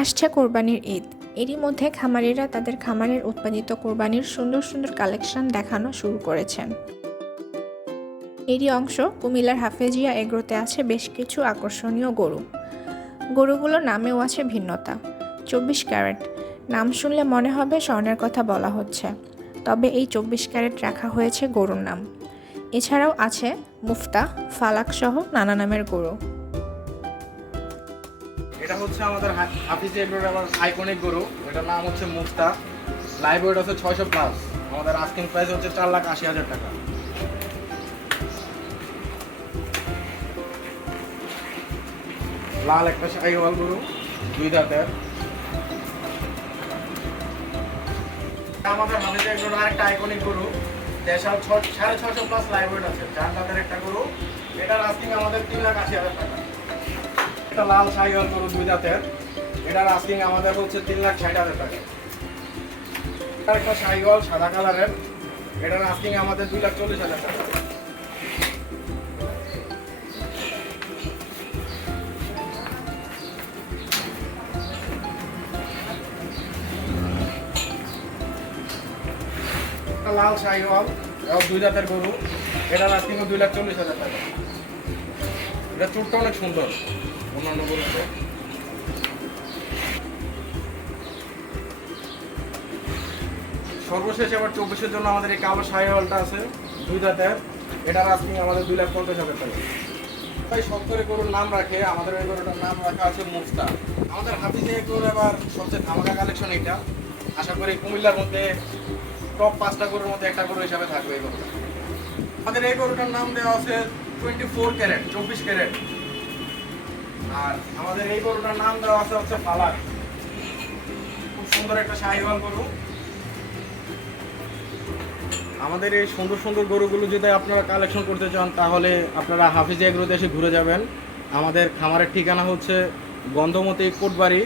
আসছে কোরবানির ঈদ। এরই মধ্যে খামারিরা তাদের খামারের উৎপাদিত কোরবানির সুন্দর সুন্দর কালেকশন দেখানো শুরু করেছেন। এরই অংশ কুমিল্লার হাফেজিয়া এগ্রোতে আছে বেশ কিছু আকর্ষণীয় গরু। গরুগুলোর নামেও আছে ভিন্নতা। 24 ক্যারেট নাম শুনলে মনে হবে স্বর্ণের কথা বলা হচ্ছে, তবে এই 24 ক্যারেট রাখা হয়েছে গরুর নাম। এছাড়াও আছে মুফতা, ফালাক সহ নানা নামের গরু। এটা হচ্ছে আমাদের হাফিজ এগ্রোর আবার আইকনিক গরু। এটার নাম হচ্ছে মুফতা। লাইভ ওয়েট হচ্ছে 600 প্লাস। আমাদের আস্কিং প্রাইস হচ্ছে 4,80,000 টাকা। লাল একটা শাহিওয়াল গরু, 2 দাঁতের। আমাদের হাফিজ এগ্রোর আরেকটা আইকনিক গরু, দেশাল 650 প্লাস লাইভ ওয়েট আছে, 4 দাঁতের একটা গরু। এটার আস্কিং আমাদের 3,80,000 টাকা। এটা লাল শাহিওয়াল গরু, 2 দাঁতের। এটার আস্কিং আমাদের হচ্ছে 3,60,000 টাকা। একটা শাহিওয়াল সাদা কালারের, এটার আস্কিং আমাদের 2,40,000 টাকা। একটা লাল শাহিওয়াল, 2 দাঁতের গরু, এটার আস্কিং 2,40,000 টাকা। এটা চুটটা অনেক সুন্দর অন্যান্য গরুতে। সর্বশেষ এবার 24-এর জন্য আমাদের এই কালো শাহিওয়ালটা আছে, 2 দাঁতের। এটার আস্কিং আমাদের 2,50,000 টাকা। তাই সত্তরে গরুর নাম রাখে, আমাদের এই গরুটার নাম রাখা আছে মুফতা। আমাদের হাফিজে গরুর এবার সবচেয়ে ধামাকা কালেকশন এটা। আশা করি কুমিল্লার মধ্যে টপ 5টা গরুর মধ্যে একটা গরু হিসাবে থাকবে এই গরুটা। আমাদের এই গরুটার নাম দেওয়া আছে 24 ক্যারেট, 24 ক্যারেট। আর আমাদের এই গরুটার নাম দেওয়া আছে হচ্ছে ফালাক। খুব সুন্দর একটা শাহিওয়াল গরু। আমাদের এই সুন্দর সুন্দর গরুগুলো যদি আপনারা কালেকশন করতে চান তাহলে আপনারা হাফিজ এগ্রোতে এসে ঘুরে যাবেন। আমাদের খামারের ঠিকানা হচ্ছে গন্ধমতি কোটবাড়ি,